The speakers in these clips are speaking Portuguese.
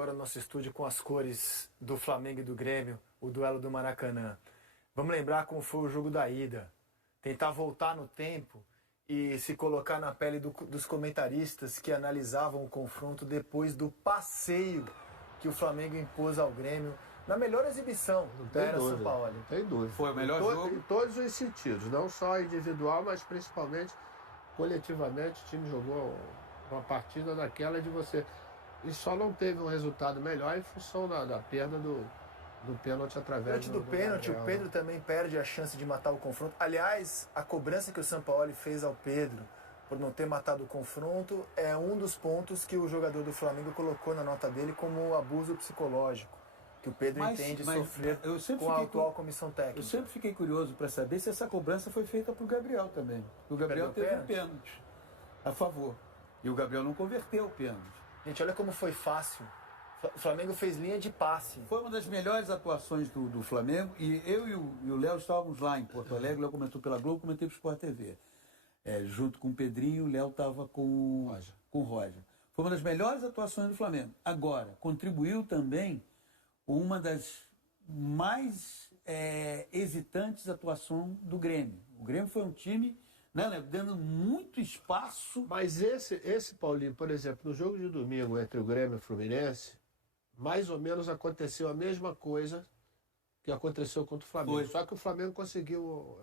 agora o nosso estúdio com as cores do Flamengo e do Grêmio, o duelo do Maracanã. Vamos lembrar como foi o jogo da ida. Tentar voltar no tempo e se colocar na pele dos comentaristas que analisavam o confronto depois do passeio que o Flamengo impôs ao Grêmio na melhor exibição da era São Paulo. Não tem dúvida. Foi o melhor jogo? Em todos os sentidos, não só individual, mas principalmente coletivamente. O time jogou uma partida daquela de você... E só não teve um resultado melhor em função da perda do pênalti através do pênalti, Gabriel. O Pedro também perde a chance de matar o confronto. Aliás, a cobrança que o Sampaoli fez ao Pedro por não ter matado o confronto é um dos pontos que o jogador do Flamengo colocou na nota dele como abuso psicológico, que o Pedro entende sofrer com a atual comissão técnica. Eu sempre fiquei curioso para saber se essa cobrança foi feita para o Gabriel também. O Gabriel teve um pênalti a favor e o Gabriel não converteu o pênalti. Gente, olha como foi fácil. O Flamengo fez linha de passe. Foi uma das melhores atuações do Flamengo. E eu e o Léo estávamos lá em Porto Alegre. O Léo comentou pela Globo, comentei para o Sport TV. Junto com o Pedrinho, o Léo estava com o Roger. Foi uma das melhores atuações do Flamengo. Agora, contribuiu também uma das mais hesitantes atuações do Grêmio. O Grêmio foi um time... Né, dando muito espaço. Mas esse Paulinho, por exemplo, no jogo de domingo entre o Grêmio e o Fluminense, mais ou menos aconteceu a mesma coisa que aconteceu contra o Flamengo. Foi. Só que o Flamengo conseguiu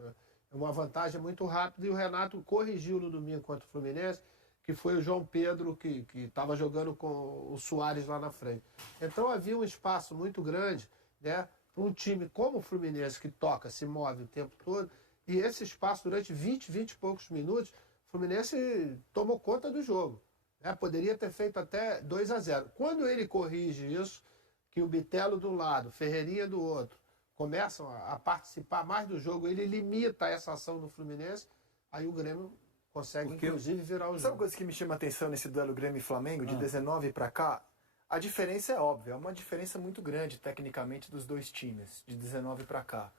uma vantagem muito rápida e o Renato corrigiu no domingo contra o Fluminense, que foi o João Pedro que estava jogando com o Soares lá na frente. Então havia um espaço muito grande, né, para um time como o Fluminense, que toca, se move o tempo todo. E esse espaço, durante 20 e poucos minutos, o Fluminense tomou conta do jogo. Né? Poderia ter feito até 2-0. Quando ele corrige isso, que o Bitelo do lado, Ferreirinha do outro, começam a participar mais do jogo, ele limita essa ação do Fluminense, aí o Grêmio consegue, inclusive, virar o jogo. Sabe uma coisa que me chama a atenção nesse duelo Grêmio e Flamengo, de 19 para cá? A diferença é óbvia, é uma diferença muito grande, tecnicamente, dos dois times, de 19 para cá.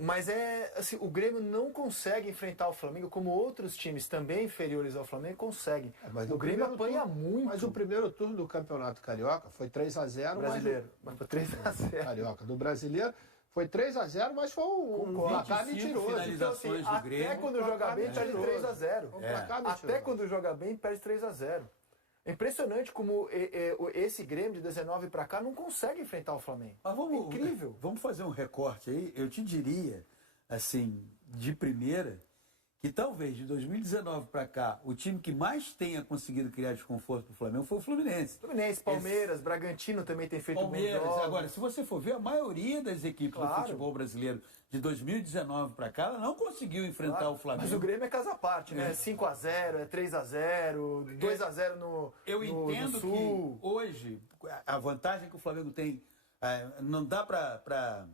Mas assim, o Grêmio não consegue enfrentar o Flamengo como outros times também inferiores ao Flamengo conseguem. Mas o Grêmio apanha muito. Mas o primeiro turno do Campeonato Carioca foi 3-0. Brasileiro. Mas foi 3-0. Carioca. Do Brasileiro foi 3-0, mas foi um placar mentiroso. Então, assim, até quando joga bem, perde 3-0. Até quando joga bem, perde 3-0. É impressionante como esse Grêmio de 19 para cá não consegue enfrentar o Flamengo. Incrível. Vamos fazer um recorte aí. Eu te diria, assim, de primeira, que talvez de 2019 para cá, o time que mais tenha conseguido criar desconforto para o Flamengo foi o Fluminense. Palmeiras, Bragantino também tem feito Palmeiras. bons jogos. Agora, se você for ver, a maioria das equipes do futebol brasileiro de 2019 para cá, ela não conseguiu enfrentar o Flamengo. Mas o Grêmio é casa à parte, né? 5-0, 3-0, 2-0 no Eu entendo que hoje, a vantagem que o Flamengo tem, não dá para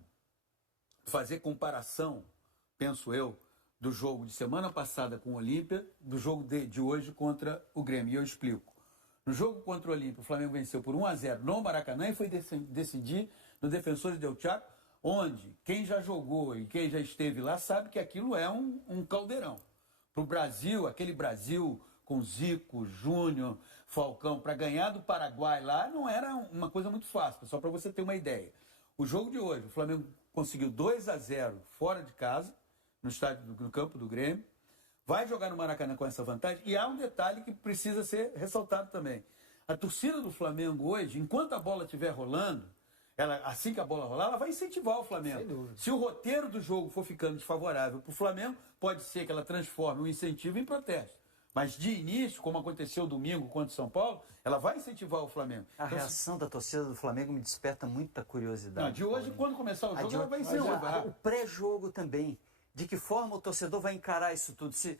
fazer comparação, penso eu, do jogo de semana passada com o Olímpia, do jogo de hoje contra o Grêmio. E eu explico. No jogo contra o Olímpia, o Flamengo venceu por 1-0 no Maracanã e foi decidir no Defensores del Chaco, onde quem já jogou e quem já esteve lá sabe que aquilo é um caldeirão. Para o Brasil, aquele Brasil com Zico, Júnior, Falcão, para ganhar do Paraguai lá, não era uma coisa muito fácil, só para você ter uma ideia. O jogo de hoje, o Flamengo conseguiu 2-0 fora de casa, no campo do Grêmio, vai jogar no Maracanã com essa vantagem, e há um detalhe que precisa ser ressaltado também. A torcida do Flamengo hoje, enquanto a bola estiver rolando, assim que a bola rolar, ela vai incentivar o Flamengo. Sem dúvida. Se o roteiro do jogo for ficando desfavorável para o Flamengo, pode ser que ela transforme o incentivo em protesto. Mas de início, como aconteceu domingo contra o São Paulo, ela vai incentivar o Flamengo. A reação da torcida do Flamengo me desperta muita curiosidade. Não, de hoje, quando começar o jogo, ela vai incentivar. O pré-jogo também. De que forma o torcedor vai encarar isso tudo? Se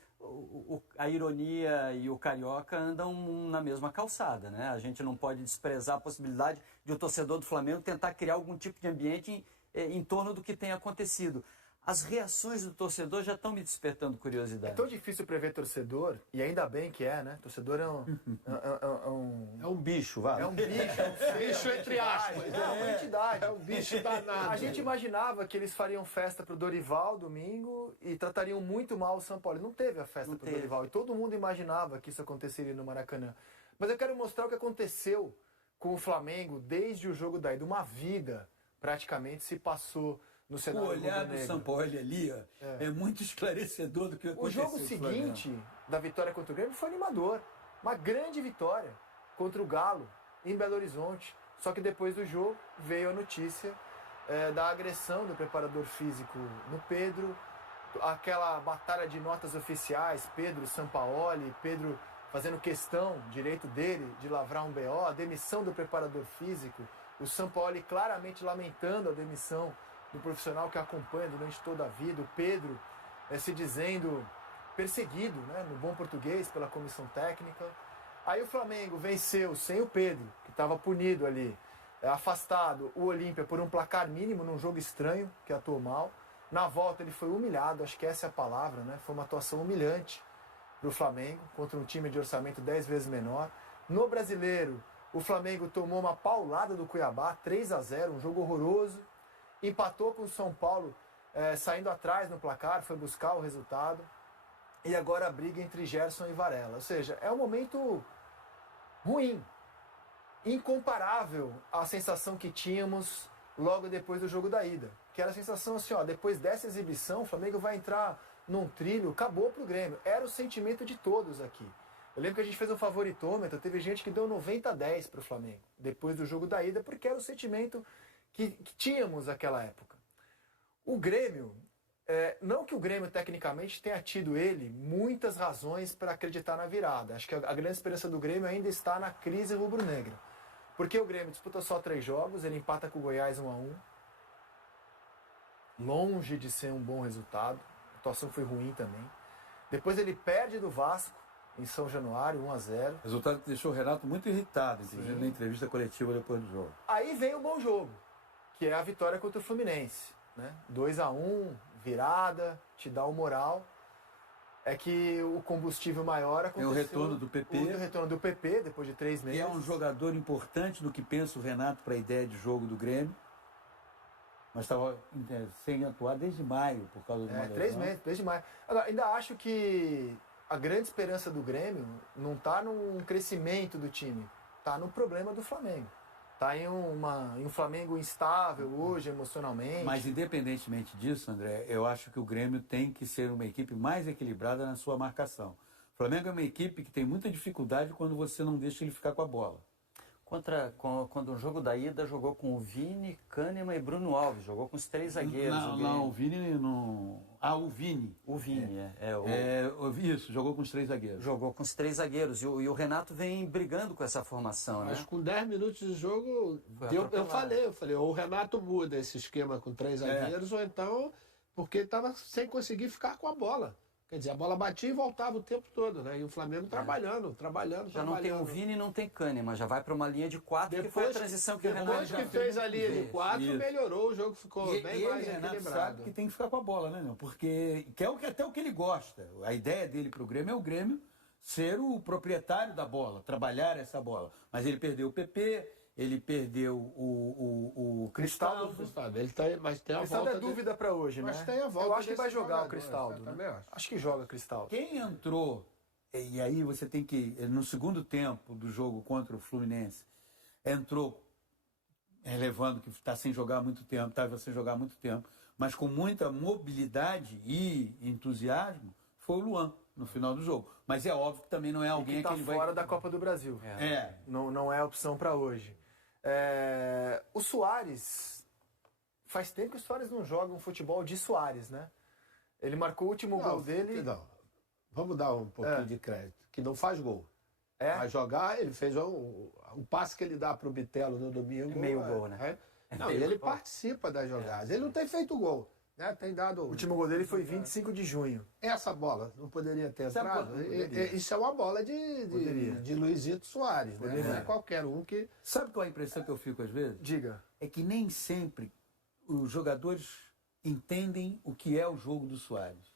a ironia e o carioca andam na mesma calçada, né? A gente não pode desprezar a possibilidade de o torcedor do Flamengo tentar criar algum tipo de ambiente em torno do que tem acontecido. As reações do torcedor já estão me despertando curiosidade. É tão difícil prever torcedor, e ainda bem que né? Torcedor é um bicho, vai. É um bicho, é um bicho entre aspas. É uma entidade. É um bicho danado. A gente imaginava que eles fariam festa pro Dorival domingo e tratariam muito mal o São Paulo. Não teve a festa pro Dorival. E todo mundo imaginava que isso aconteceria no Maracanã. Mas eu quero mostrar o que aconteceu com o Flamengo desde o jogo da ida. Uma vida praticamente se passou no cenário O olhar do rubro-negro. Sampaoli ali é muito esclarecedor do que aconteceu. O jogo seguinte da vitória contra o Grêmio foi animador. Uma grande vitória contra o Galo em Belo Horizonte. Só que depois do jogo veio a notícia da agressão do preparador físico no Pedro, aquela batalha de notas oficiais, Pedro, Sampaoli, Pedro fazendo questão, direito dele, de lavrar um BO, a demissão do preparador físico, o Sampaoli claramente lamentando a demissão do profissional que acompanha durante toda a vida, o Pedro se dizendo perseguido, né, no bom português, pela comissão técnica. Aí o Flamengo venceu sem o Pedro, que estava punido ali, afastado o Olímpia por um placar mínimo num jogo estranho, que atuou mal. Na volta ele foi humilhado, acho que essa é a palavra, né? Foi uma atuação humilhante para o Flamengo, contra um time de orçamento 10 vezes menor. No Brasileiro, o Flamengo tomou uma paulada do Cuiabá, 3-0, um jogo horroroso. Empatou com o São Paulo, saindo atrás no placar, foi buscar o resultado. E agora a briga entre Gerson e Varela. Ou seja, é um momento ruim, incomparável à sensação que tínhamos logo depois do jogo da ida. Que era a sensação assim, ó, depois dessa exibição, o Flamengo vai entrar num trilho, acabou pro Grêmio. Era o sentimento de todos aqui. Eu lembro que a gente fez um favoritômetro, teve gente que deu 90-10 pro Flamengo, depois do jogo da ida, porque era o sentimento que tínhamos naquela época. O Grêmio, não que o Grêmio tecnicamente tenha tido ele muitas razões para acreditar na virada. Acho que a grande esperança do Grêmio ainda está na crise rubro-negra. Porque o Grêmio disputa só 3 jogos, ele empata com o Goiás 1-1. Longe de ser um bom resultado. A atuação foi ruim também. Depois ele perde do Vasco em São Januário, 1-0. Resultado que deixou o Renato muito irritado, inclusive na entrevista coletiva depois do jogo. Aí vem o bom jogo, que é a vitória contra o Fluminense, né? 2-1, virada, te dá o moral. É que o combustível maior aconteceu. É o retorno do PP. O retorno do PP, depois de 3 meses. Que é um jogador importante do que pensa o Renato para a ideia de jogo do Grêmio. Mas estava sem atuar desde maio, por causa do uma lesão. 3 meses, desde maio. Agora, ainda acho que a grande esperança do Grêmio não está num crescimento do time, está no problema do Flamengo. Está em um Flamengo instável hoje, emocionalmente. Mas independentemente disso, André, eu acho que o Grêmio tem que ser uma equipe mais equilibrada na sua marcação. O Flamengo é uma equipe que tem muita dificuldade quando você não deixa ele ficar com a bola. Quando o jogo da ida jogou com o Vini, Kahneman e Bruno Alves, jogou com os 3 zagueiros. Não, o Vini não... Ah, o Vini. O Vini, Isso, jogou com os 3 zagueiros. Jogou com os 3 zagueiros e o Renato vem brigando com essa formação, né? Mas com 10 minutos de jogo, eu falei, ou o Renato muda esse esquema com 3 zagueiros, ou então, porque ele estava sem conseguir ficar com a bola. Quer dizer, a bola batia e voltava o tempo todo, né? E o Flamengo trabalhando. Já não tem o Vini e não tem Kahneman, já vai para uma linha de 4, que foi a transição que o Renato Depois que fez a linha de 4, melhorou, o jogo ficou bem mais equilibrado. Sabe que tem que ficar com a bola, né, meu? Porque até o que ele gosta. A ideia dele pro Grêmio é o Grêmio ser o proprietário da bola, trabalhar essa bola. Mas ele perdeu o PP, ele perdeu o Cristaldo. Ele tá, mas tem a Cristaldo volta é dúvida para hoje, mas né? tem a volta Eu acho que vai desse jogar o jogador, Cristaldo. também Né? Acho que joga Cristaldo. Quem entrou, e aí você tem que, no segundo tempo do jogo contra o Fluminense, entrou relevando que está sem jogar há muito tempo, estava sem jogar há muito tempo, mas com muita mobilidade e entusiasmo, foi o Luan no final do jogo. Mas é óbvio que também não é alguém que está fora da Copa do Brasil. Não é opção para hoje. O Suárez, faz tempo que o Suárez não joga um futebol de Suárez, né? Ele marcou o último gol dele. Não, vamos dar um pouquinho de crédito. Que não faz gol. Vai jogar, ele fez um passe que ele dá para o Bitelo no domingo. Meio gol, né? Não, ele participa das jogadas. Ele não tem feito gol. Né? Tem dado... O último gol dele foi 25 de junho. Essa bola não poderia ter entrado? Isso é uma bola de Luizito Soares, né? Não é qualquer um que... Sabe qual é a impressão que eu fico às vezes? Diga. É que nem sempre os jogadores entendem o que é o jogo do Soares.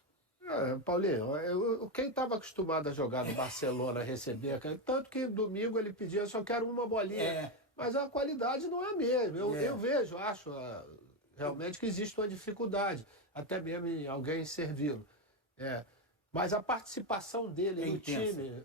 Paulinho, quem estava acostumado a jogar no Barcelona, receber... Tanto que domingo ele pedia, só quero uma bolinha. Mas a qualidade não é a mesma. Eu vejo, acho... realmente que existe uma dificuldade, até mesmo em alguém servi-lo. Mas a participação dele no intensa. time...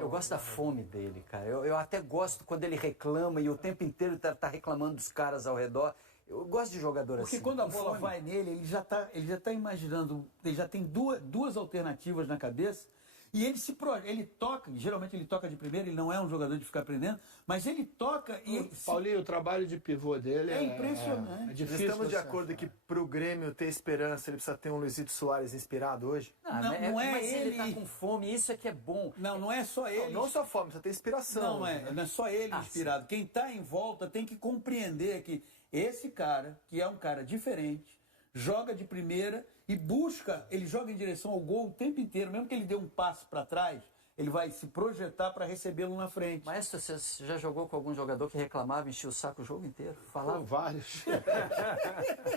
Eu gosto da fome dele, cara. Eu até gosto quando ele reclama e o tempo inteiro tá reclamando dos caras ao redor. Eu gosto de jogador Porque assim. quando a com bola fome. vai nele, ele já tá imaginando, ele já tem duas alternativas na cabeça, e ele toca, geralmente ele toca de primeira, ele não é um jogador de ficar prendendo, mas ele toca e... Paulinho, o trabalho de pivô dele É impressionante. difícil. Estamos de você acordo achar. que pro Grêmio ter esperança, ele precisa ter um Luizito Soares inspirado hoje? Não é mas ele ele. tá com fome, isso é que é bom. Não é só ele. Não só fome, precisa ter inspiração. Não é só ele inspirado. Quem está em volta tem que compreender que esse cara, que é um cara diferente, joga de primeira e busca, ele joga em direção ao gol o tempo inteiro, mesmo que ele dê um passo para trás, ele vai se projetar para recebê-lo na frente. Maestro, você já jogou com algum jogador que reclamava, enchia o saco o jogo inteiro? Falava? Vários.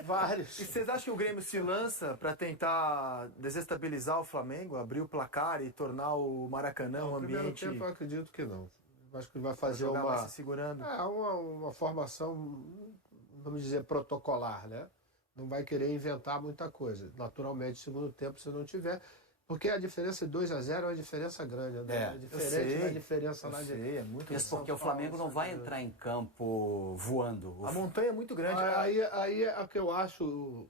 Vários. E vocês acham que o Grêmio se lança para tentar desestabilizar o Flamengo, abrir o placar e tornar o Maracanã um No primeiro ambiente... tempo eu acredito que não. Eu acho que ele vai fazer jogar mais uma... se segurando? uma formação, vamos dizer, protocolar, né? Não vai querer inventar muita coisa. Naturalmente, segundo tempo, se não tiver... Porque a diferença de 2-0 é uma diferença grande, né? É diferente da diferença lá de... É muito Isso porque o Flamengo não vai entrar em campo voando. A montanha é muito grande. Aí é o que eu acho,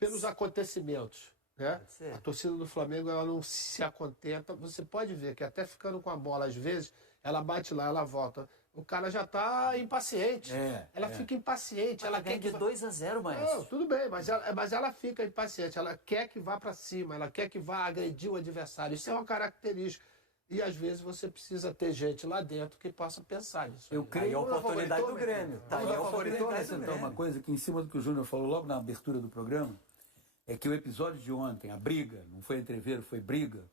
pelos acontecimentos, né? Pode ser. A torcida do Flamengo, ela não se acontenta. Você pode ver que até ficando com a bola, às vezes, ela bate lá, ela volta. O cara já está impaciente. Ela fica impaciente. Ela Ela ganha quer de que... 2-0, Não, Maestro. tudo bem, mas ela fica impaciente. Ela quer que vá para cima, ela quer que vá agredir o adversário. Isso é uma característica. E às vezes você precisa ter gente lá dentro que possa pensar nisso. Eu Aí a creio oportunidade do Grêmio. Tá aí a Eu queria oportunidade do acrescentar uma Grêmio. coisa que, em cima do que o Júnior falou logo na abertura do programa, é que o episódio de ontem, a briga, não foi entreveiro, foi briga,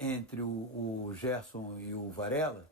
entre o Gerson e o Varela,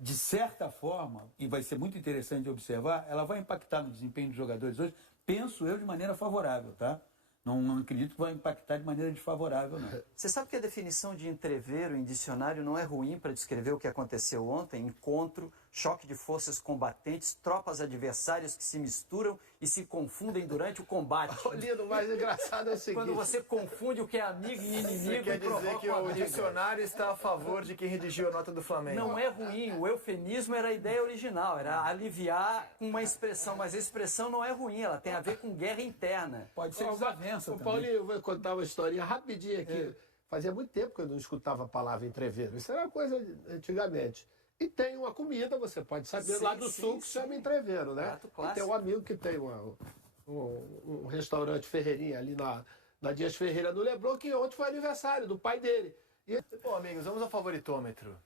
de certa forma, e vai ser muito interessante de observar, ela vai impactar no desempenho dos jogadores hoje, penso eu, de maneira favorável, tá? Não acredito que vai impactar de maneira desfavorável, não. Você sabe que a definição de entreveiro em dicionário não é ruim para descrever o que aconteceu ontem? Encontro, choque de forças combatentes, tropas adversárias que se misturam e se confundem durante o combate. Lindo, o mais engraçado é o seguinte... Quando você confunde o que é amigo e inimigo Você quer e dizer provoca que uma o briga. dicionário está a favor de quem redigiu a nota do Flamengo? Não é ruim, o eufemismo era a ideia original, era aliviar uma expressão, mas a expressão não é ruim, ela tem a ver com guerra interna. Pode ser desavença Ô, também. Paulinho, eu vou contar uma historinha rapidinho aqui. Fazia muito tempo que eu não escutava a palavra entreveiro. Isso era uma coisa antigamente. E tem uma comida, você pode saber, Sim, lá do sim, sul, que se chama entreveiro, né? Prato E clássico. tem um amigo que tem um restaurante Ferreirinha ali na Dias Ferreira do Leblon, que ontem foi aniversário do pai dele. E Bom, amigos, vamos ao favoritômetro.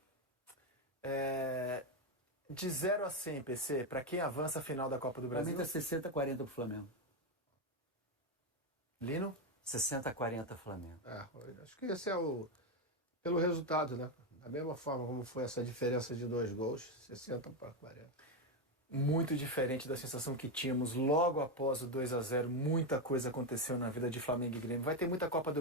De 0 a 100, PC, para quem avança a final da Copa do Para mim Brasil? está 60-40 pro Flamengo. Lino? 60-40 Flamengo. acho que esse é pelo resultado, né? Da mesma forma como foi essa diferença de 2 gols, 60 para 40. Muito diferente da sensação que tínhamos logo após o 2 a 0. Muita coisa aconteceu na vida de Flamengo e Grêmio. Vai ter muita Copa do Brasil.